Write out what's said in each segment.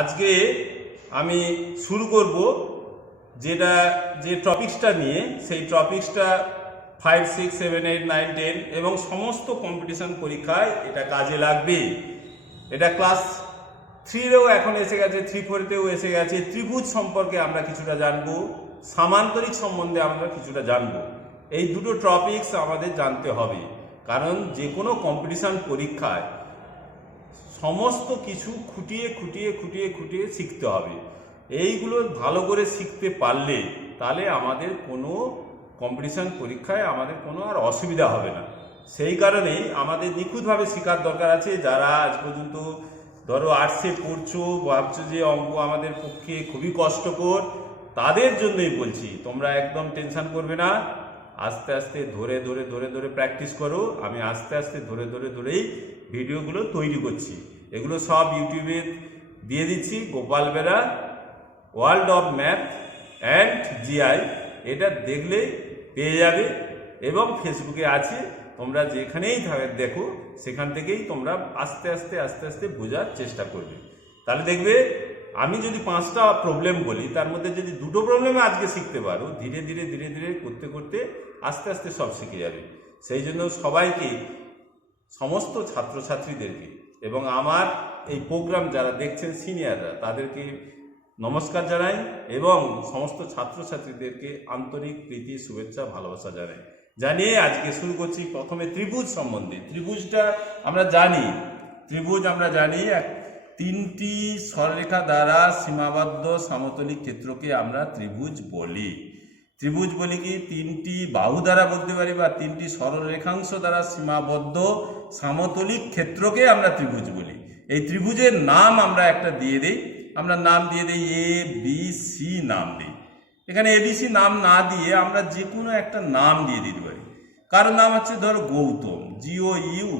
আজকে আমি শুরু করব যে টপিকসটা নিয়ে, সেই টপিকসটা 5, 6, 7, 8, 9, 10 এবং সমস্ত কম্পিটিশন পরীক্ষায় এটা কাজে লাগবে। এটা ক্লাস 3-রেও এখন এসে গেছে, 3-4-তেও এসে গেছে। ত্রিভুজ সম্পর্কে আমরা কিছুটা জানবো, সামান্তরিক সম্বন্ধে আমরা কিছুটা জানবো। এই দুটো টপিকস আমাদের জানতে হবে, কারণ যে কোনো কম্পিটিশন পরীক্ষায় সমস্ত কিছু খুঁটিয়ে খুঁটিয়ে খুঁটিয়ে খুঁটিয়ে শিখতে হবে। এইগুলো ভালো করে শিখতে পারলে তাহলে আমাদের কোনো কম্পিটিশন পরীক্ষায় আমাদের কোনো আর অসুবিধা হবে না। সেই কারণেই আমাদের নিখুঁতভাবে শেখার দরকার আছে। যারা আজ পর্যন্ত ধরো আর্টসে পড়ছো, ভাবছো যে অঙ্ক আমাদের পক্ষে খুবই কষ্টকর, তাদের জন্যই বলছি, তোমরা একদম টেনশন করবে না। আস্তে আস্তে ধরে ধরে ধরে ধরে প্র্যাকটিস করো। আমি আস্তে আস্তে ধরে ধরে ধরেই ভিডিওগুলো তৈরি করছি। এগুলো সব ইউটিউবে দিয়ে দিচ্ছি, Gopal Bera world of math and GI, এটা দেখলে পেয়ে যাবে। এবং ফেসবুকে আছে, তোমরা যেখানেই দেখো সেখান থেকেই তোমরা আস্তে আস্তে আস্তে আস্তে বোঝার চেষ্টা করবে। তাহলে দেখবে আমি যদি 5টা প্রবলেম বলি, তার মধ্যে যদি 2টো প্রবলেম আজকে শিখতে পারো, ধীরে ধীরে ধীরে ধীরে করতে করতে আস্তে আস্তে সব শিখে যাবে। সেই জন্য সবাইকে, সমস্ত ছাত্রছাত্রীদেরকে এবং আমার এই প্রোগ্রাম যারা দেখছেন সিনিয়ররা, তাদেরকে নমস্কার জানাই এবং সমস্ত ছাত্রছাত্রীদেরকে আন্তরিক প্রীতি, শুভেচ্ছা, ভালোবাসা জানিয়ে আজকে শুরু করছি। প্রথমে ত্রিভুজ সম্বন্ধে। ত্রিভুজটা আমরা জানি, তিনটি সরলরেখা দ্বারা সীমাবদ্ধ সমতলিক ক্ষেত্রকে আমরা ত্রিভুজ বলি। ত্রিভুজ বলি কি, তিনটি বাহু দ্বারা বলতে পারি, বা তিনটি সরল রেখাংশ দ্বারা সীমাবদ্ধ সমতলিক ক্ষেত্রকে আমরা ত্রিভুজ বলি। এই ত্রিভুজের নাম আমরা একটা দিয়ে দিই, আমরা নাম দিয়ে দিই এ বি সি নাম দিই। এখানে এবিসি নাম না দিয়ে আমরা যে কোনো একটা নাম দিয়ে দিতে পারি। কারোর নাম হচ্ছে ধরো গৌতম, GOU,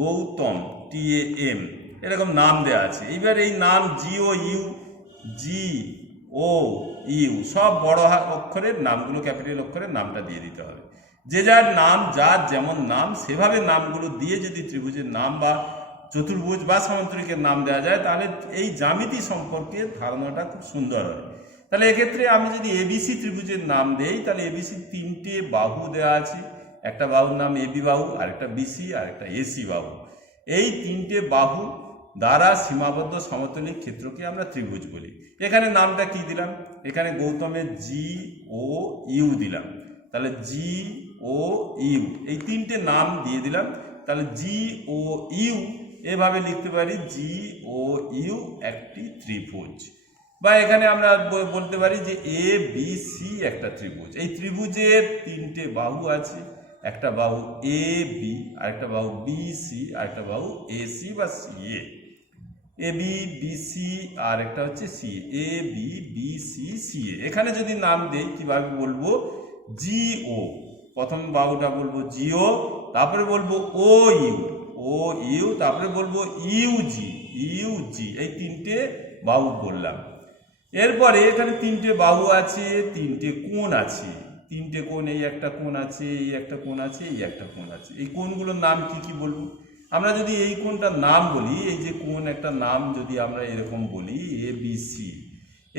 গৌতম, TAM, এরকম নাম দেওয়া আছে। এইবার এই নাম GOU, GOU সব বড় অক্ষরের নামগুলো, ক্যাপিটাল অক্ষরের নামটা দিয়ে দিতে হবে। যে যার নাম, যার যেমন নাম, সেভাবে নামগুলো দিয়ে যদি ত্রিভুজের নাম বা চতুর্ভুজ বা সামান্তরিকের নাম দেওয়া যায়, তাহলে এই জ্যামিতি সম্পর্কে ধারণাটা খুব সুন্দর হয়। তাহলে এক্ষেত্রে আমি যদি এবিসি ত্রিভুজের নাম দেই, তাহলে এবিসি 3টে বাহু দেওয়া আছে। একটা বাহুর নাম এবি বাহু, আর একটা বিসি, আর একটা এসি বাহু। এই 3টে বাহু দ্বারা সীমাবদ্ধ সমতলিক ক্ষেত্রকে আমরা ত্রিভুজ বলি। এখানে নামটা কি দিলাম? এখানে গৌতমের GOU দিলাম। তাহলে GOU, এই 3টে নাম দিয়ে দিলাম। তাহলে GOU এভাবে লিখতে পারি, GOU একটি ত্রিভুজ। বা এখানে আমরা বলতে পারি যে ABC একটা ত্রিভুজ। এই ত্রিভুজের 3টে বাহু আছে, একটা বাহু AB, আরেকটা বাহু BC, আরেকটা বাহু AC বা CA। AB, BC আর একটা হচ্ছে CA, AB, BC, CA। এখানে যদি নাম দেই, কিভাবে বলবো? GO, প্রথম বাহুটা বলবো GO, তারপরে বলবো OU, তারপরে বলবো UG, এই 3টে বাহু বললাম। এরপরে এখানে 3টে বাহু আছে, 3টে কোণ আছে। 3টে কোণ, এই একটা কোণ আছে, এই একটা কোণ আছে, এই একটা কোণ আছে। এই কোণগুলোর নাম কি কি বলবো? আমরা যদি এই কোণটার নাম বলি, এই যে কোণ একটা নাম যদি আমরা এরকম বলি ABC,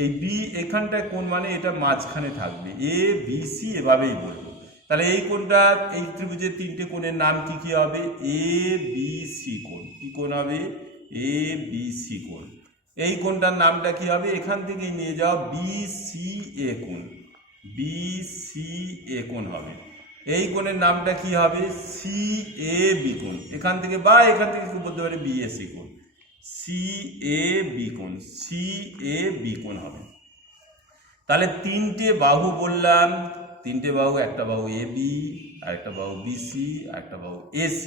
এই বি এখানটায় কোণ মানে এটা মাঝখানে থাকবে, ABC এভাবেই বলবো। তাহলে এই কোণটা, এই ত্রিভুজের 3টে কোণের নাম কি কি হবে? ABC কোণ। কি কোণ হবে? ABC কোণ। এই কোণটার নামটা কি হবে? এখান থেকে নিয়ে যাও BCA কোণ, BCA কোণ হবে। এই কোণের নামটা কি হবে? CAB কোণ। এখান থেকে কি বলতে পারি? BAC কোণ, CAB কোণ, CAB কোণ হবে। তাহলে 3টে বাহু বললাম, 3টে বাহু, একটা বাহু AB, আরেকটা বাহু BC, আরেকটা বাহু AC।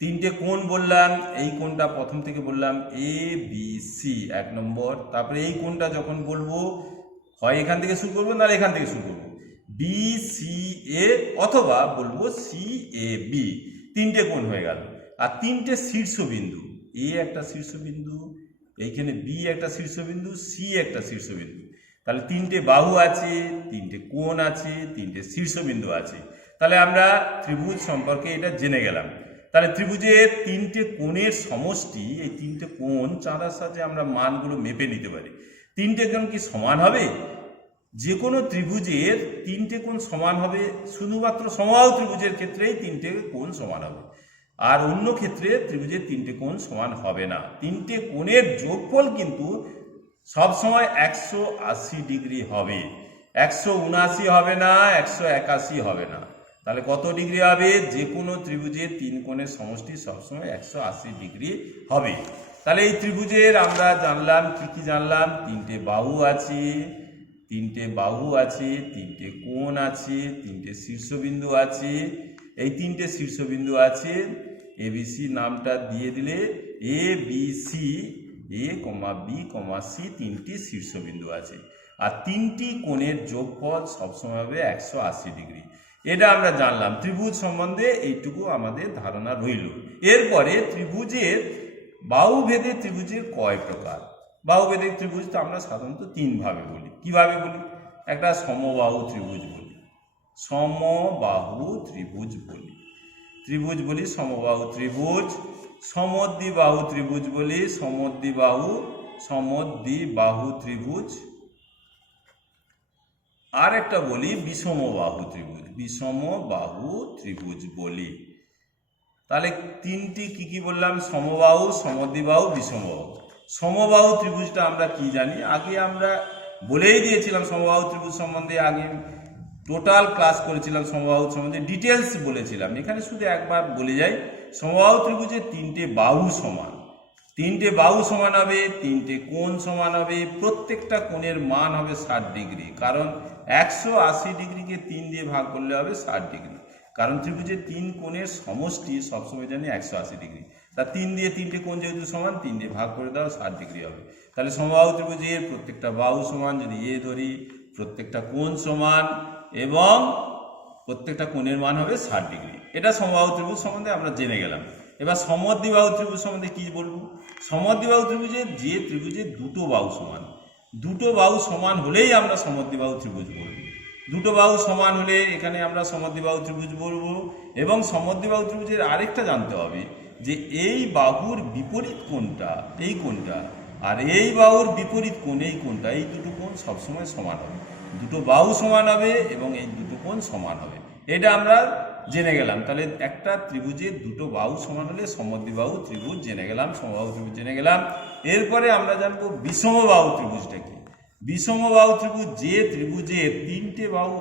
3টে কোণ বললাম, এই কোণটা প্রথম থেকে বললাম ABC 1 নম্বর। তারপরে এই কোণটা যখন বলবো, হয় এখান থেকে শুরু করবো, না এখান থেকে শুরু করবো, BCA অথবা বলবো CAB। 3টে কোণ হয়ে গেল। আর 3টে শীর্ষবিন্দু, A একটা শীর্ষবিন্দু, এইখানে B একটা শীর্ষবিন্দু, C একটা শীর্ষবিন্দু। তাহলে 3টে বাহু আছে, 3টে কোণ আছে, 3টে শীর্ষবিন্দু আছে। তাহলে আমরা ত্রিভুজ সম্পর্কে এটা জেনে গেলাম। তাহলে ত্রিভুজের তিনটে কোণের সমষ্টি, এই তিনটে কোণ চাঁদার সাথে আমরা মানগুলো মেপে নিতে পারি। তিনটে কোণ কি সমান হবে? যে কোনো ত্রিভুজের তিনটে কোণ সমান হবে, শুধুমাত্র সমবাহু ত্রিভুজের ক্ষেত্রেই তিনটে কোণ সমান হবে, আর অন্য ক্ষেত্রে ত্রিভুজের তিনটে কোণ সমান হবে না। তিনটে কোণের যোগফল কিন্তু সবসময় 180 ডিগ্রি হবে, 179 হবে না, 181 হবে না। তাহলে কত ডিগ্রি হবে? যে কোনো ত্রিভুজের তিন কোণের সমষ্টি সবসময় 180 ডিগ্রি হবে। তাহলে এই ত্রিভুজের আমরা জানলাম কি কি জানলাম? তিনটে বাহু আছে, তিনটে কোণ আছে, তিনটে শীর্ষবিন্দু আছে। এই তিনটে শীর্ষবিন্দু আছে, ABC নামটা দিয়ে দিলে ABC, A, B, C তিনটি শীর্ষবিন্দু আছে, আর তিনটি কোণের যোগফল সবসময় হবে 180 ডিগ্রি। এটা আমরা জানলাম। ত্রিভুজ সম্বন্ধে এইটুকু আমাদের ধারণা রইল। এরপরে ত্রিভুজের বাহুভেদে ত্রিভুজের কয় প্রকার? বাহুভেদের ত্রিভুজ তো আমরা সাধারণত তিন ভাবে বলি। কিভাবে বলি? একটা সমবাহু ত্রিভুজ বলি, সমবাহু ত্রিভুজ বলি, সমবাহু ত্রিভুজ। সমদ্বিবাহু ত্রিভুজ বলি, সমদ্বিবাহু ত্রিভুজ। আর একটা বলি বিষমবাহু ত্রিভুজ বলি। তাহলে তিনটি কি বললাম? সমবাহু, সমদ্বিবাহু, বিষমবাহু। সমবাহু ত্রিভুজটা আমরা কি জানি? আগে আমরা বলেই দিয়েছিলাম সমবাহু ত্রিভুজ সম্বন্ধে, আগে টোটাল ক্লাস করেছিলাম সমবাহু সম্বন্ধে, ডিটেলস বলেছিলাম। এখানে শুধু একবার বলে যাই, সমবাহু ত্রিভুজের তিনটে বাহু সমান, হবে, তিনটে কোণ সমান হবে, প্রত্যেকটা কোণের মান হবে 60 ডিগ্রি। কারণ 180 ডিগ্রিকে 3 দিয়ে ভাগ করলে হবে 60 ডিগ্রি, কারণ ত্রিভুজের তিন কোণের সমষ্টি সবসময় জানি 180 ডিগ্রি। তা 3 দিয়ে তিনটে কোণ যেহেতু সমান, 3 দিয়ে ভাগ করে দাও, 60 ডিগ্রি হবে। তাহলে সমবাহু ত্রিভুজের প্রত্যেকটা বাহু সমান, যদি এ ধরি, প্রত্যেকটা কোণ সমান এবং প্রত্যেকটা কোণের মান হবে 60 ডিগ্রি। এটা সমবাহু ত্রিভুজ সম্বন্ধে আমরা জেনে গেলাম। এবার সমদ্বিবাহু ত্রিভুজ সম্বন্ধে কি বলবো? সমদ্বিবাহু ত্রিভুজের যে ত্রিভুজের দুটো বাহু সমান হলেই আমরা সমদ্বিবাহু ত্রিভুজ বলবো। দুটো বাহু সমান হলে এখানে আমরা সমদ্বিবাহু ত্রিভুজ বলবো। এবং সমদ্বিবাহু ত্রিভুজের আরেকটা জানতে হবে যে এই বাহুর বিপরীত কোণটা, এই কোণটা, আর এই বাহুর বিপরীত কোণ, এই কোণটা, এই দুটো কোণ সবসময় সমান হবে। দুটো বাহু সমান হবে এবং এই দুটো কোণ সমান হবে, এটা আমরা জেনে গেলাম। তাহলে একটা ত্রিভুজের দুটো বাহু সমান হলে সমদ্বিবাহু ত্রিভুজ জেনে গেলাম, সমবাহু ত্রিভুজ জেনে গেলাম। এরপরে আমরা জানবো বিষমবাহু ত্রিভুজটা কি। বিষমবাহু ত্রিভুজ যে ত্রিভুজের তিনটে বাহু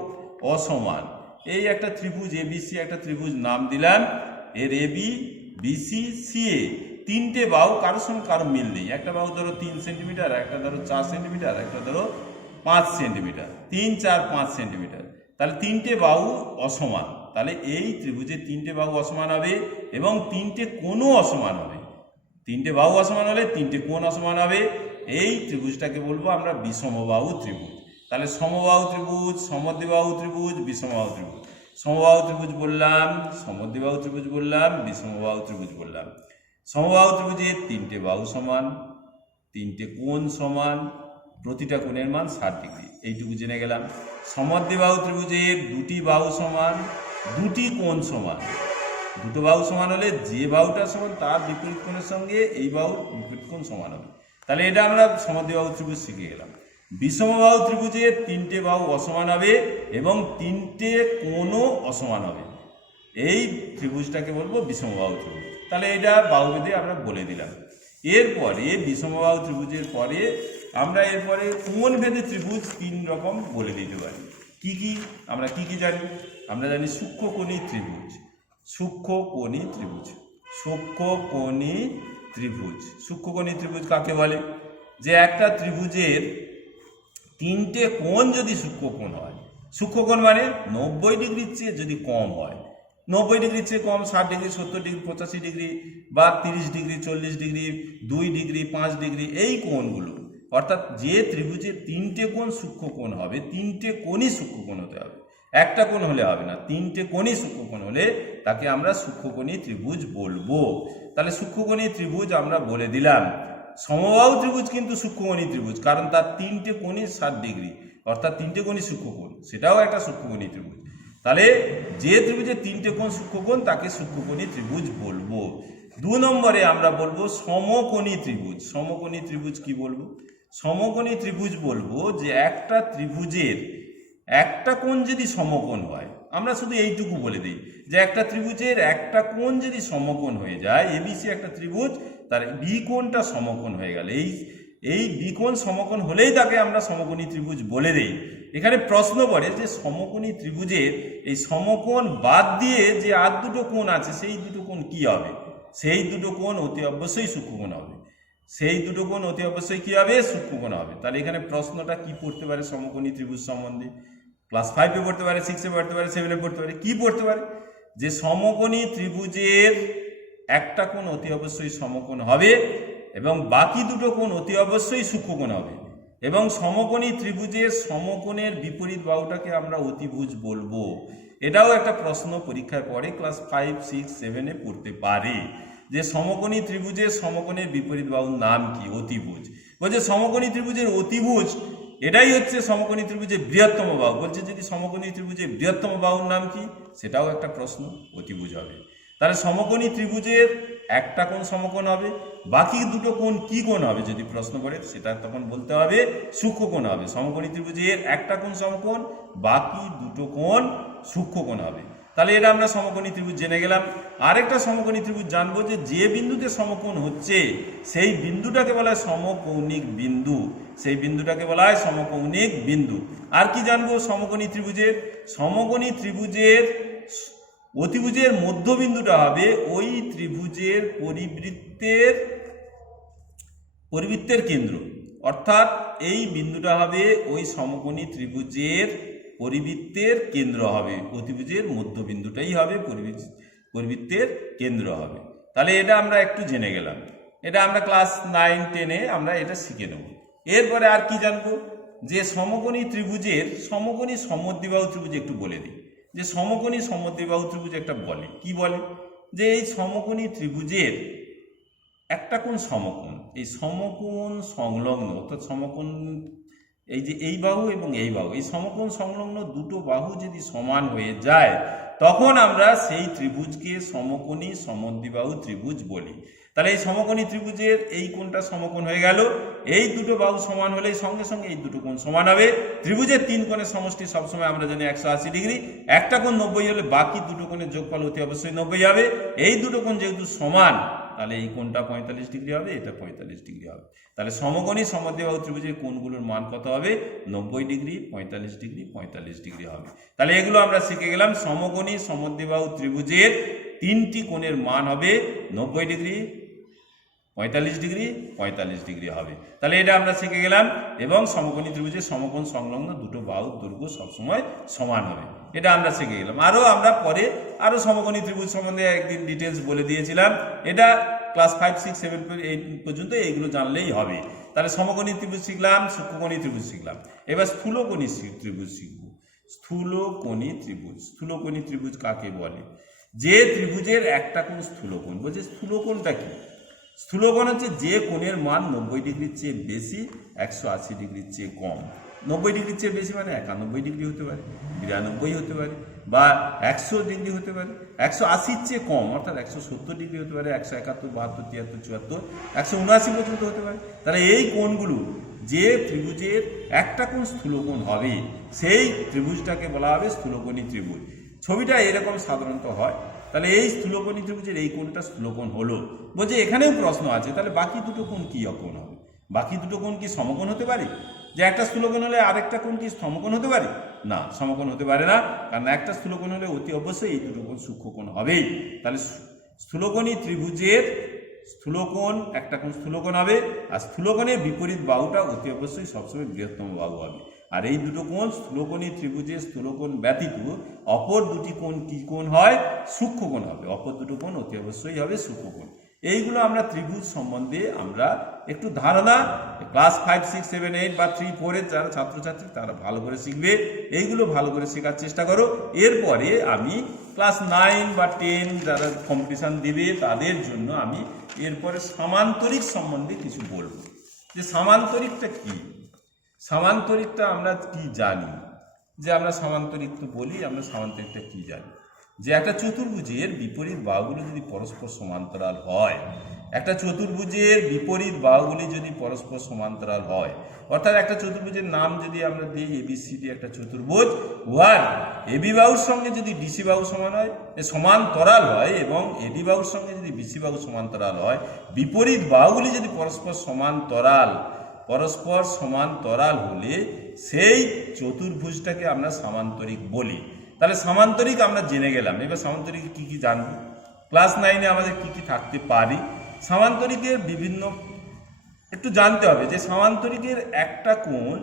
অসমান। এই একটা ত্রিভুজ ABC, একটা ত্রিভুজ নাম দিলাম এর AB, BC, CA, তিনটে বাহু কারোর সঙ্গে কারো মিল নেই। একটা বাহু ধরো 3 সেন্টিমিটার, একটা ধরো 4 সেন্টিমিটার, একটা ধরো 5 সেন্টিমিটার, 3, 4, 5 সেন্টিমিটার। তাহলে তিনটে বাহু অসমান। তাহলে এই ত্রিভুজের তিনটে বাহু অসমান হবে এবং তিনটে কোণও অসমান হবে। তিনটে বাহু অসমান হলে তিনটে কোণ অসমান হবে। এই ত্রিভুজটাকে বলবো আমরা বিষমবাহু ত্রিভুজ। তাহলে সমবাহু ত্রিভুজ, সমদ্বিবাহু ত্রিভুজ, বিষমবাহু ত্রিভুজ। সমবাহু ত্রিভুজ বললাম, সমদ্বিবাহু ত্রিভুজ বললাম, বিষমবাহু ত্রিভুজ বললাম। সমবাহু ত্রিভুজের তিনটে বাহু সমান, তিনটে কোণ সমান, প্রতিটা কোণের মান 60 ডিগ্রি, এইটুকু জেনে গেলাম। সমদ্বিবাহু ত্রিভুজের দুটি বাহু সমান, দুটি কোণ সমান। দুটো বাহু সমান হলে যে বাহুটা সমান তার বিপরীত কোণের সঙ্গে এই বাহুর বিপরীত কোণ সমান হবে। তাহলে এটা আমরা সমদ্বিবাহু ত্রিভুজ শিখে গেলাম। বিষমবাহু ত্রিভুজের তিনটে বাহু অসমান হবে এবং তিনটে কোণও অসমান হবে। এই ত্রিভুজটাকে বলবো বিষমবাহু ত্রিভুজ। তাহলে এটা বাহুভেদে আমরা বলে দিলাম। এরপরে বিষমবাহু ত্রিভুজের পরে আমরা এরপরে কোণভেদে ত্রিভুজ 3 রকম বলে দিতে পারি। কি কি? আমরা কি কি জানি? আমরা জানি সূক্ষ্মকোণী ত্রিভুজ, সূক্ষ্মকোণী ত্রিভুজ কাকে বলে? যে একটা ত্রিভুজের তিনটে কোণ যদি সূক্ষ্মকোণ হয়, সূক্ষ্মকোণ মানে 90 ডিগ্রির চেয়ে যদি কম হয়, 90 ডিগ্রির চেয়ে কম, 60 ডিগ্রি, 70 ডিগ্রি, 85 ডিগ্রি বা 30 ডিগ্রি, 40 ডিগ্রি, 2 ডিগ্রি, 5 ডিগ্রি, এই কোণগুলো, অর্থাৎ যে ত্রিভুজের তিনটে কোণ সূক্ষ্মকোণ হবে, তিনটে কোণই সূক্ষ্মকোণ হতে হবে, একটা কোণ হলে হবে না, তিনটে কোণই সূক্ষ্মকোণ হলে তাকে আমরা সূক্ষ্মকোণী ত্রিভুজ বলবো। তাহলে সূক্ষ্মকোণী ত্রিভুজ আমরা বলে দিলাম। সমবাহু ত্রিভুজ কিন্তু সূক্ষ্মকোণী ত্রিভুজ, কারণ তার তিনটে কোণই 60 ডিগ্রি, অর্থাৎ তিনটে কোণই সূক্ষ্মকোণ, সেটাও একটা সূক্ষ্মকোণী ত্রিভুজ। তাহলে যে ত্রিভুজের 3টে কোণ সূক্ষ্মকোণ তাকে সূক্ষ্মকোণী ত্রিভুজ বলবো। 2 নম্বরে আমরা বলবো সমকোণী ত্রিভুজ। সমকোণী ত্রিভুজ কি বলবো? সমকোণী ত্রিভুজ বলবো যে একটা ত্রিভুজের একটা কোণ যদি সমকোণ হয়, আমরা শুধু এইটুকু বলে দিই যে একটা ত্রিভুজের একটা কোণ যদি সমকোণ হয়ে যায়, এবিসি একটা ত্রিভুজ, তার বি কোণটা সমকোণ হয়ে গেল, এই বি কোণ সমকোণ হলেই তাকে আমরা সমকোণী ত্রিভুজ বলে দিই। এখানে প্রশ্ন পড়ে যে সমকোণী ত্রিভুজের এই সমকোণ বাদ দিয়ে যে আর দুটো কোণ আছে, সেই দুটো কোণ কি হবে? সেই দুটো কোণ অতি অবশ্যই সূক্ষ্মকোণ হবে। সেই দুটো কোণ অতি অবশ্যই কি হবে? সূক্ষ্মকোণ হবে। তাহলে এখানে প্রশ্নটা কি পড়তে পারে সমকোণী ত্রিভুজ সম্বন্ধে? ক্লাস 5-এ পড়তে পারে, 6-এ পড়তে পারে, 7-এ পড়তে পারে। কি পড়তে পারে? যে সমকোণী ত্রিভুজের একটা কোণ অতি অবশ্যই সমকোণ হবে এবং বাকি দুটো কোণ অতি অবশ্যই সূক্ষ্মকোণ হবে, এবং সমকোণী ত্রিভুজের সমকোণের বিপরীত বাহুটাকে আমরা অতিভুজ বলবো। এটাও একটা প্রশ্ন পরীক্ষায় পড়ে, ক্লাস 5, 6, 7-এ পড়তে পারে যে সমকোণী ত্রিভুজের সমকোণের বিপরীত বাহুর নাম কি? অতিভুজ। বলছে সমকোণী ত্রিভুজের অতিভুজ এটাই হচ্ছে সমকোণী ত্রিভুজের বৃহত্তম বাহু। বলছে যদি সমকোণী ত্রিভুজের বৃহত্তম বাহুর নাম কি, সেটাও একটা প্রশ্ন, অতিভুজ হবে। তাহলে সমকোণী ত্রিভুজের একটা কোণ সমকোণ হবে, বাকি দুটো কোণ কি কোণ হবে যদি প্রশ্ন পড়ে, সেটা তখন বলতে হবে সূক্ষ্মকোণ হবে। সমকোণী ত্রিভুজের একটা কোণ সমকোণ, বাকি দুটো কোণ সূক্ষ্মকোণ হবে। তাহলে এটা আমরা সমকোণী ত্রিভুজ জেনে গেলাম। আরেকটা সমকোণী ত্রিভুজ জানবো যে বিন্দুতে সমকোণ হচ্ছে সেই বিন্দুটাকে বলা হয় সমকৌণিক বিন্দু। সেই বিন্দুটাকে বলা হয় সমকৌণিক বিন্দু। আর কি জানবো সমকোণী ত্রিভুজের? সমকোণী ত্রিভুজের অতিভুজের মধ্যবিন্দুটা হবে ওই ত্রিভুজের পরিবৃত্তের কেন্দ্র, অর্থাৎ এই বিন্দুটা হবে ওই সমকোণী ত্রিভুজের পরিবৃত্তের কেন্দ্র হবে। অতিভুজের মধ্যবিন্দুটাই হবে পরিবৃত্তের কেন্দ্র হবে। তাহলে এটা আমরা একটু জেনে গেলাম। এটা আমরা ক্লাস 9, 10-এ আমরা এটা শিখে নেব। এরপরে আর কি জানবো? যে সমকোণী ত্রিভুজের সমকোণী সমদ্বিবাহু ত্রিভুজ একটু বলে দিই। যে সমকোণী সমদ্বিবাহু ত্রিভুজ একটা বলে, কি বলে? যে এই সমকোণী ত্রিভুজের একটা কোণ সমকোণ, এই সমকোণ সংলগ্ন, অর্থাৎ সমকোণ এই যে এই বাহু এবং এই বাহু, এই সমকোণ সংলগ্ন দুটো বাহু যদি সমান হয়ে যায়, তখন আমরা সেই ত্রিভুজকে সমকোণী সমদ্বিবাহু ত্রিভুজ বলি। তাহলে এই সমকোণী ত্রিভুজের এই কোণটা সমকোণ হয়ে গেল, এই দুটো বাহু সমান হলে সঙ্গে সঙ্গে এই দুটো কোণ সমান হবে। ত্রিভুজের 3 কোণের সমষ্টি সবসময় আমরা জানি 180 ডিগ্রি। একটা কোণ 90 হলে বাকি দুটো কোণের যোগফল অতি অবশ্যই 90 হবে। এই দুটো কোণ যেহেতু সমান, তাহলে এই কোণটা 45 ডিগ্রি হবে, এটা 45 ডিগ্রি হবে। তাহলে সমকোণী সমদ্বিবাহু ত্রিভুজের কোণগুলোর মান কত হবে? 90 ডিগ্রি, 45 ডিগ্রি, 45 ডিগ্রি হবে। তাহলে এগুলো আমরা শিখে গেলাম। সমকোণী সমদ্বিবাহু ত্রিভুজের 3টি কোণের মান হবে 90 ডিগ্রি, 45 ডিগ্রি, 45 ডিগ্রি হবে। তাহলে এটা আমরা শিখে গেলাম। এবং সমকোণী ত্রিভুজের সমকোণ সংলগ্ন দুটো বাহুর দৈর্ঘ্য সবসময় সমান হবে, এটা আমরা শিখে গেলাম। আমরা পরে সমকোণী ত্রিভুজ সম্বন্ধে একদিন ডিটেলস বলে দিয়েছিলাম। এটা ক্লাস 5, 6, 7, 8 পর্যন্ত এইগুলো জানলেই হবে। তাহলে সমকোণী ত্রিভুজ শিখলাম, সূক্ষ্মকোণী ত্রিভুজ শিখলাম। এবার স্থূলকোণী ত্রিভুজ শিখব। স্থূলকোণী ত্রিভুজ। স্থূলকোণী ত্রিভুজ কাকে বলে? যে ত্রিভুজের একটা কোণ স্থূলকোণ। বলছে স্থূলকোণটা কি? স্থূলকোণ হচ্ছে যে কোণের মান 90 ডিগ্রির চেয়ে বেশি, 180 ডিগ্রির চেয়ে কম। 90 ডিগ্রির চেয়ে বেশি মানে 91 ডিগ্রি হতে পারে, 92 হতে পারে, বা 100 ডিগ্রি হতে পারে। 180-র চেয়ে কম অর্থাৎ 170 ডিগ্রি হতে পারে, 171, 72, 73, 74, 179 পর্যন্ত হতে পারে। তাহলে এই কোণগুলো যে ত্রিভুজের একটা কোণ স্থূলকোণ হবে, সেই ত্রিভুজটাকে বলা হবে স্থূলকোণী ত্রিভুজ। ছবিটা এরকম সাধারণত হয়। তাহলে এই স্থূলকোণী ত্রিভুজের এই কোণটা স্থূলকোণ হলো। বলছে এখানেও প্রশ্ন আছে, তাহলে বাকি দুটো কোণ কি কোণ হবে? বাকি দুটো কোণ কি সমকোণ হতে পারে? যে একটা স্থূলকোণ হলে আরেকটা কোণ কি সমকোণ হতে পারে? না, সমকোণ হতে পারে না, কারণ একটা স্থূলকোণ হলে অতি অবশ্যই এই দুটো কোণ সূক্ষ্মকোণ হবেই। তাহলে স্থূলকোণী ত্রিভুজের স্থূলকোণ একটা কোণ স্থূলকোণ হবে, আর স্থূলকোণের বিপরীত বাহুটা অতি অবশ্যই সবসময় বৃহত্তম বাহু হবে। আর এই দুটো কোণ স্থূলকোণী ত্রিভুজের স্থূলকোণ ব্যতীত অপর দুটি কোণ কি কোণ হয়? সূক্ষ্মকোণ হবে। অপর দুটো কোণ অতি অবশ্যই হবে সূক্ষ্মকোণ। এইগুলো আমরা ত্রিভুজ সম্বন্ধে আমরা একটু ধারণা ক্লাস 5, 6, 7, 8 বা 3, 4-এর যারা ছাত্রছাত্রী তারা ভালো করে শিখবে। এইগুলো ভালো করে শেখার চেষ্টা করো। এরপরে আমি ক্লাস 9 বা 10 যারা কম্পিটিশান দেবে তাদের জন্য আমি এরপরে সামান্তরিক সম্বন্ধে কিছু বলবো। যে সামান্তরিকটা কি? সামান্তরিকটা আমরা কি জানি? যে আমরা সামান্তরিক তো বলি, আমরা সামান্তরিকটা কি জানি, যে একটা চতুর্ভুজের বিপরীত বাহুগুলো যদি পরস্পর সমান্তরাল হয়, একটা চতুর্ভুজের বিপরীত বাহুগুলি যদি পরস্পর সমান্তরাল হয়, অর্থাৎ একটা চতুর্ভুজের নাম যদি আমরা দিই এবিসিডি একটা চতুর্ভুজ, উহার এবি বাহুর সঙ্গে যদি ডিসি বাহু সমান হয়, সমান্তরাল হয়, এবং এডি বাহুর সঙ্গে যদি বিসি বাহু সমান্তরাল হয়, বিপরীত বাহুগুলি যদি পরস্পর সমান্তরাল হলে সেই চতুর্ভুজটাকে আমরা সামান্তরিক বলি। তাহলে সামান্তরিক আমরা জেনে গেলাম। এবার সামান্তরিক কি কি জানবো, ক্লাস 9-এ আমাদের কি কি থাকতে পারে। সামান্তরিকের বিভিন্ন একটু জানতে হবে যে সামান্তরিকের একটা কোণ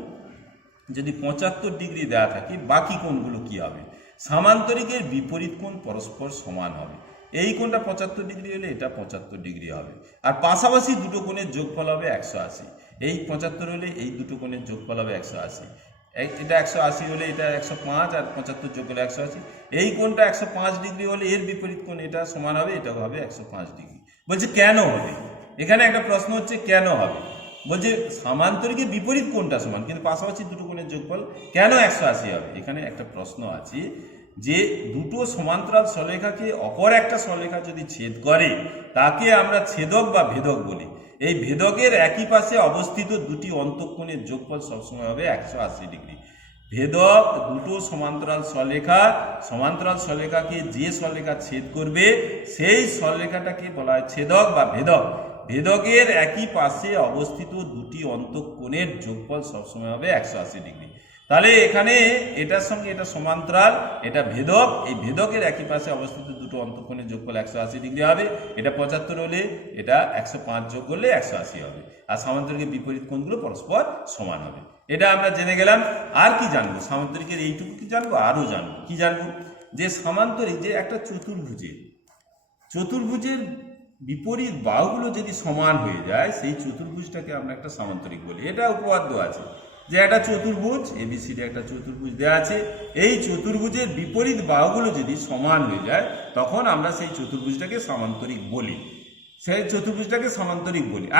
যদি 75 ডিগ্রি দেওয়া থাকে, বাকি কোণগুলো কি হবে। সামান্তরিকের বিপরীত কোণ পরস্পর সমান হবে। এই কোণটা 75 ডিগ্রি হলে এটা 75 ডিগ্রি হবে, আর পাশাপাশি দুটো কোণের যোগফল হবে 180। এই 75 হলে এই দুটো কোণের যোগফল হবে 180, এটা 180 হলে এটা 105, আর 75 যোগ হলে 180। এই কোণটা 105 ডিগ্রি হলে এর বিপরীত কোণ এটা সমান হবে, এটা হবে 105 ডিগ্রি। বলছে কেন হবে, এখানে একটা প্রশ্ন হচ্ছে কেন হবে। বলছে সামান্তরিকের বিপরীত কোণটা সমান, কিন্তু পাশাপাশি দুটো কোণের যোগফল কেন 180 হবে। এখানে একটা প্রশ্ন আছে যে দুটো সমান্তরাল সরলরেখাকে অপর একটা সরলরেখা যদি ছেদ করে, তাকে আমরা ছেদক বা ভেদক বলি। এই ভেদকের একই পাশে অবস্থিত দুটি অন্তঃকোণের যোগফল সবসময় হবে 180 ডিগ্রি। ভেদক দুটো সমান্তরাল সরলরেখাকে যে সরলরেখা ছেদ করবে সেই সরলরেখাটাকে বলা হয় ছেদক বা ভেদক। ভেদকের একই পাশে অবস্থিত দুটি অন্তঃকোণের যোগফল সবসময় হবে 180 ডিগ্রি। তাহলে এখানে এটার সঙ্গে এটা সমান্তরাল, এটা ভেদক, এই ভেদকের একই পাশে অবস্থিত দুটো অন্তঃকোণের যোগফল 180 ডিগ্রি হবে। এটা 75 হলে এটা 105 যোগ করলে 180 হবে, আর সামান্তরিকের বিপরীত কোণগুলো পরস্পর সমান হবে। এটা আমরা জেনে গেলাম। আর কি জানবো, সামান্তরিকের এইটুকু কি জানবো, আরও জানবো কি জানবো, যে সামান্তরিক যে একটা চতুর্ভুজের বিপরীত বাহুগুলো যদি সমান হয়ে যায়, সেই চতুর্ভুজটাকে আমরা একটা সামান্তরিক বলি। এটা উপপাদ্য আছে যে একটা চতুর্ভুজ এবিসিডি একটা চতুর্ভুজ দেওয়া আছে, এই চতুর্ভুজের বিপরীত বাহুগুলো যদি সমান হয়ে যায়, তখন আমরা সেই চতুর্ভুজটাকে সামান্তরিক বলি।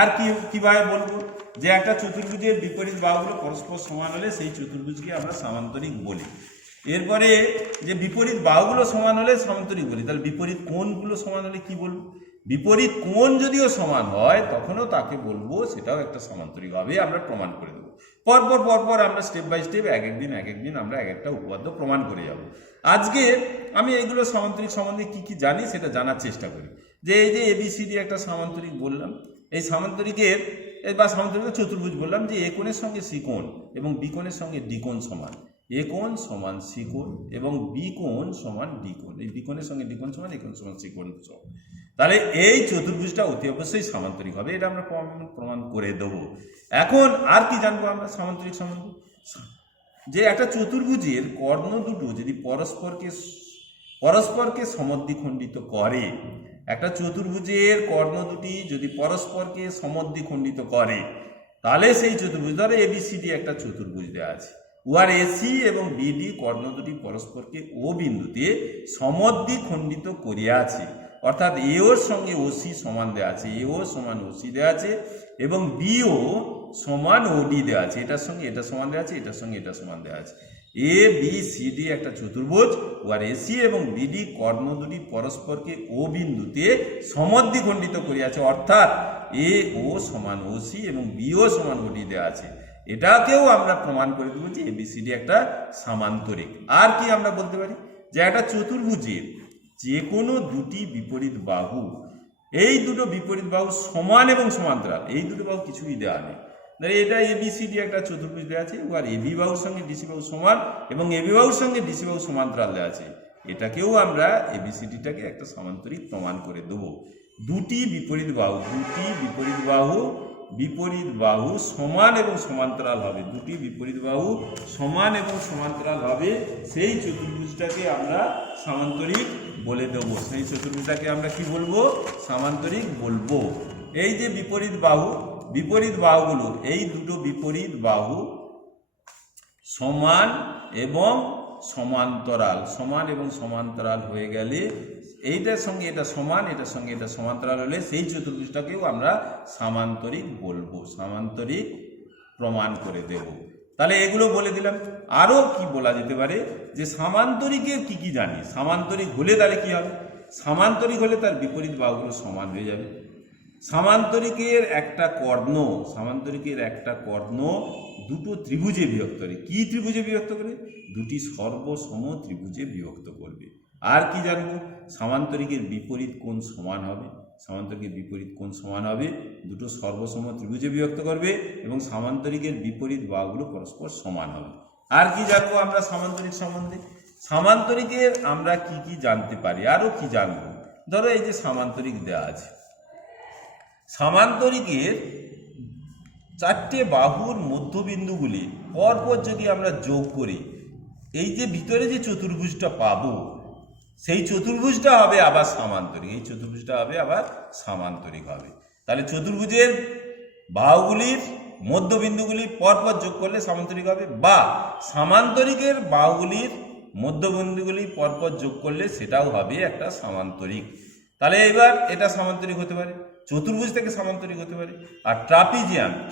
আর কিভাবে বলবো, যে একটা চতুর্ভুজের বিপরীত বাহুগুলো পরস্পর সমান হলে সেই চতুর্ভুজকে আমরা সামান্তরিক বলি। এরপরে যে বিপরীত বাহুগুলো সমান হলে সামান্তরিক বলি, তাহলে বিপরীত কোণগুলো সমান হলে কি বলবো। বিপরীত কোণ যদিও সমান হয়, তখনও তাকে বলবো সেটাও একটা সামান্তরিক হবে, আমরা প্রমাণ করে দেবো। পরপর আমরা স্টেপ বাই স্টেপ এক একদিন আমরা এক একটা উপপাদ্য প্রমাণ করে যাব। আজকে আমি এইগুলো সামান্তরিক সম্বন্ধে কি জানি সেটা জানার চেষ্টা করি। যে এই যে এবিসিডি একটা সামান্তরিক বললাম, এই সামান্তরিকের বা সামান্তরিকের চতুর্ভুজ বললাম যে এ কোণের সঙ্গে সি কোণ এবং বি কোণের সঙ্গে ডি কোণ সমান, এ কোণ সমান সি কোণ এবং বি কোণ সমান ডি কোণ, এই বি কোণের সঙ্গে ডি কোণ সমান, এ কোণ সমান সি কোণ সমান। তাহলে এই চতুর্ভুজটা অতি অবশ্যই সামান্তরিক হবে, এটা আমরা প্রমাণ করে দেবো। এখন আর কি জানবো আমরা সামান্তরিক সম্বন্ধে, যে একটা চতুর্ভুজের কর্ণ দুটো যদি পরস্পরকে সমদ্বিখণ্ডিত করে, একটা চতুর্ভুজের কর্ণ দুটি যদি পরস্পরকে সমদ্বিখণ্ডিত করে, তাহলে সেই চতুর্ভুজ, ধরো এবিসিডি একটা চতুর্ভুজ দেওয়া আছে, উহার এসি এবং বিডি কর্ণ দুটি পরস্পরকে ও বিন্দুতে সমদ্বিখণ্ডিত করিয়াছে। অর্থাৎ এওর সঙ্গে ওসি সমান দেওয়া আছে, এও সমান ওসি দেওয়া আছে, এবং বিও সমান ওডি দেওয়া আছে, এটার সঙ্গে এটা সমান দেওয়া আছে, এটার সঙ্গে এটা সমান দেওয়া আছে। এ বি সি ডি একটা চতুর্ভুজ, উহার এসি এবং বিডি কর্ণ দুটি পরস্পরকে ও বিন্দুতে সমদ্বিখণ্ডিত করিয়াছে। অর্থাৎ এ ও সমান ওসি এবং বিও সমান ওডি দেওয়া আছে। এটাকেও আমরা প্রমাণ করে দেবো যে এবিসিডি একটা সামান্তরিক। আর কি আমরা বলতে পারি, যে একটা চতুর্ভুজের যে কোনো দুটি বিপরীত বাহু, এই দুটো বিপরীত বাহু সমান এবং সমান্তরাল, এই দুটো বাহু কিছুই দেওয়া নেই। এটা এবিসিডি একটা চতুর্ভুজ দেওয়া আছে, আর এবি বাহুর সঙ্গে ডিসি বাহু সমান এবং এবি বাহুর সঙ্গে ডিসি বাহু সমান্তরাল দেওয়া আছে। এটাকেও আমরা এবিসিডিটাকে একটা সামান্তরিক প্রমাণ করে দেবো। দুটি বিপরীত বাহু সমান এবং সমান্তরাল হবে, দুটি বিপরীত বাহু সমান এবং সমান্তরাল হবে, সেই চতুর্ভুজটাকে আমরা সামান্তরিক বলে দেবো। সেই চতুর্ভুজটাকে আমরা কি বলবো, সামান্তরিক বলবো। এই যে বিপরীত বাহুগুলো, এই দুটো বিপরীত বাহু সমান এবং সমান্তরাল হয়ে গেলে, এইটার সঙ্গে এটা সমান, এটার সঙ্গে এটা সমান্তরাল হলে সেই চতুর্ভুজটাকেও আমরা সামান্তরিক বলবো, সামান্তরিক প্রমাণ করে দেব। তাহলে এগুলো বলে দিলাম। আরও কি বলা যেতে পারে যে সামান্তরিকের কি কি জানি। সামান্তরিক হলে তাহলে কি হবে? সামান্তরিক হলে তার বিপরীত বাহুগুলো সমান হয়ে যাবে। সামান্তরিকের একটা কর্ণ দুটো ত্রিভুজে বিভক্ত করে। কি ত্রিভুজে বিভক্ত করে? দুটি সর্বসম ত্রিভুজে বিভক্ত করবে। আর কি জানবো? সামান্তরিকের বিপরীত কোণ সমান হবে। সামান্তরিকের বিপরীত কোণ সমান হবে, দুটো সর্বসম ত্রিভুজে বিভক্ত করবে এবং সামান্তরিকের বিপরীত বাহুগুলো পরস্পর সমান হবে। আর কি জানবো আমরা সামান্তরিক সম্বন্ধে? সামান্তরিকের আমরা কি কি জানতে পারি, আরও কি জানবো? ধরো এই যে সামান্তরিক দেওয়া আছে, সামান্তরিকের চারটে বাহুর মধ্যবিন্দুগুলি পরপর যদি আমরা যোগ করি, এই যে ভিতরে যে চতুর্ভুজটা পাবো, সেই চতুর্ভুজটা হবে আবার সামান্তরিক। এই চতুর্ভুজটা হবে আবার সামান্তরিক হবে। তাহলে চতুর্ভুজের বাহুগুলির মধ্যবিন্দুগুলি পরপর যোগ করলে সামান্তরিক হবে, বা সামান্তরিকের বাহুগুলির মধ্যবিন্দুগুলি পরপর যোগ করলে সেটাও হবে একটা সামান্তরিক। তাহলে এবার এটা সামান্তরিক হতে পারে, চতুর্ভুজ থেকে সামান্তরিক হতে পারে। আর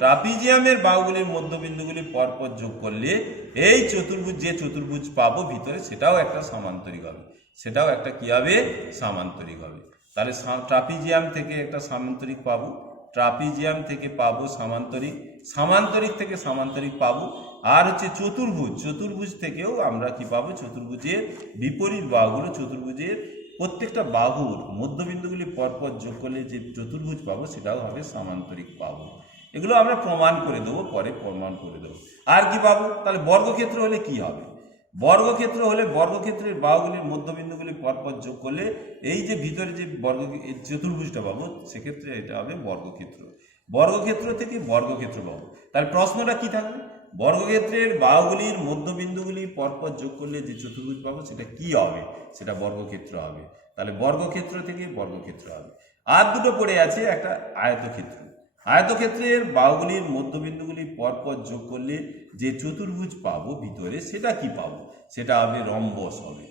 ট্রাপিজিয়ামের বাহুগুলির মধ্যবিন্দুগুলি পরপর যোগ করলে এই যে চতুর্ভুজ পাবো ভিতরে, সেটাও একটা সামান্তরিক হবে। সেটাও একটা কি হবে? সামান্তরিক হবে। তাহলে ট্রাপিজিয়াম থেকে একটা সামান্তরিক পাবো, ট্রাপিজিয়াম থেকে পাবো সামান্তরিক, সামান্তরিক থেকে সামান্তরিক পাবো। আর হচ্ছে চতুর্ভুজ থেকেও আমরা কি পাবো? চতুর্ভুজের বিপরীত বাহুগুলো, চতুর্ভুজের প্রত্যেকটা বাহুর মধ্যবিন্দুগুলি পরপর যোগ করলে যে চতুর্ভুজ পাবো সেটাও হবে সামান্তরিক পাবো। এগুলো আমরা প্রমাণ করে দেবো, পরে প্রমাণ করে দেবো। আর কি পাবো? তাহলে বর্গক্ষেত্র হলে কি হবে? বর্গক্ষেত্রের বাহুগুলির মধ্যবিন্দুগুলি পরপর যোগ করলে এই যে ভিতরে যে চতুর্ভুজটা পাবো, সেক্ষেত্রে এটা হবে বর্গক্ষেত্র। বর্গক্ষেত্র থেকে বর্গক্ষেত্র পাবো। তাহলে প্রশ্নটা কি থাকবে? বর্গক্ষেত্রের বাহুগুলির মধ্যবিন্দুগুলি পরপর যোগ করলে যে চতুর্ভুজ পাবো সেটা কি হবে? সেটা বর্গক্ষেত্র হবে। তাহলে বর্গক্ষেত্র থেকে বর্গক্ষেত্র হবে। আর দুটো পড়ে আছে, একটা আয়তক্ষেত্র। আয়তক্ষেত্রের বাহুগুলির মধ্যবিন্দুগুলি পরপর যোগ করলে যে চতুর্ভুজ পাবো ভিতরে, সেটা কি পাবো? সেটা হবে রম্বস হবে।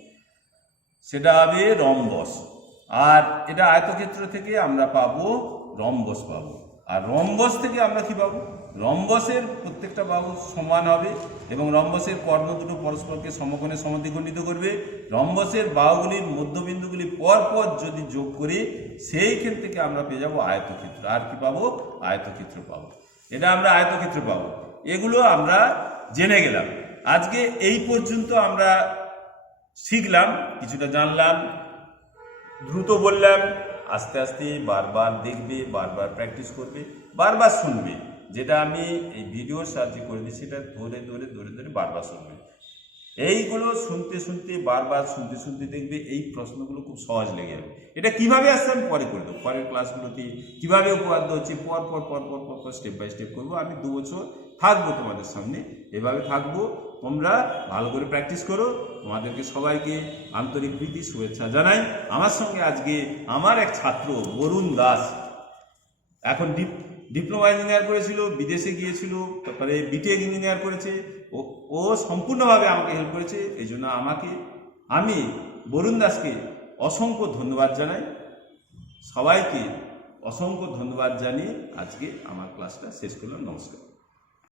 আর এটা আয়তক্ষেত্র থেকে আমরা পাবো রম্বস পাবো। আর রম্বস থেকে আমরা কি পাবো? রম্বসের প্রত্যেকটা বাহু সমান হবে এবং রম্বসের কর্ণ দুটো পরস্পরকে সমকোণে সমদ্বিখণ্ডিত করবে। রম্বসের বাহুগুলির মধ্যবিন্দুগুলি পরপর যদি যোগ করি, সেইখান থেকে আমরা পেয়ে যাবো আয়তক্ষেত্র। আর কি পাবো? আয়তক্ষেত্র পাবো। এটা আমরা আয়তক্ষেত্র পাবো। এগুলো আমরা জেনে গেলাম। আজকে এই পর্যন্ত আমরা শিখলাম, কিছুটা জানলাম, দ্রুত বললাম। আস্তে আস্তে বারবার দেখবে, বারবার প্র্যাকটিস করবে, বারবার শুনবে। যেটা আমি এই ভিডিওর সাহায্যে করে দিই, সেটা ধরে বারবার শুনবে। এইগুলো বারবার শুনতে দেখবে এই প্রশ্নগুলো খুব সহজ লেগে যাবে। এটা কিভাবে আসছে আমি পরে করে দেবো। পরের ক্লাসগুলোতে কিভাবে উপপাদ্য হচ্ছে পর স্টেপ বাই স্টেপ করবো। আমি 2 বছর থাকবো তোমাদের সামনে, এভাবে থাকবো। তোমরা ভালো করে প্র্যাকটিস করো। তোমাদেরকে সবাইকে আন্তরিক প্রীতি শুভেচ্ছা জানাই। আমার সঙ্গে আজকে আমার এক ছাত্র বরুণ দাস, এখন ডিপ্লোমা ইঞ্জিনিয়ার করেছিল, বিদেশে গিয়েছিল, তারপরে বিটেক ইঞ্জিনিয়ার করেছে। ও সম্পূর্ণভাবে আমাকে হেল্প করেছে। এই জন্য আমি বরুণ দাসকে অসংখ্য ধন্যবাদ জানাই। সবাইকে অসংখ্য ধন্যবাদ জানিয়ে আজকে আমার ক্লাসটা শেষ করলাম। নমস্কার।